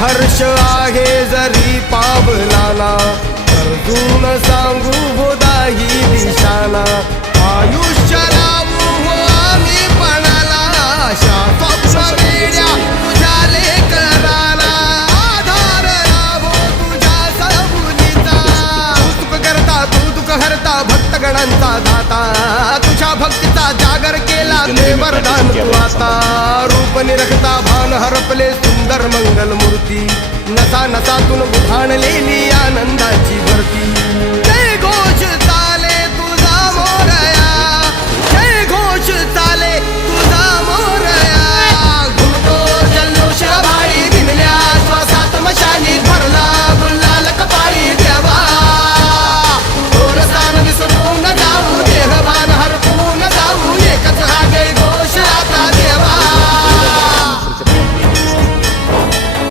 हर्ष आहे जरी पावलाना, अर्जुन सांगू बोधाही दिशाना. आयुष्य लावू हो आम्ही पणाला, आशा स्वप्न वेड्या तुझ्या लेकराला. आधार लाभो तुझ्या सबुलीचा, सुख करता तू दुःख हरता भक्तगणांचा दाता. तुझ्या भक्तीचा जागर केला ते वरदान तू आता. रूप निरखता भान हरपले सुंदर मंगल मूर्ती, नसा नसातून उठाणलेली आनंदाची भरती. जय घोष चाले तुझा मोरया,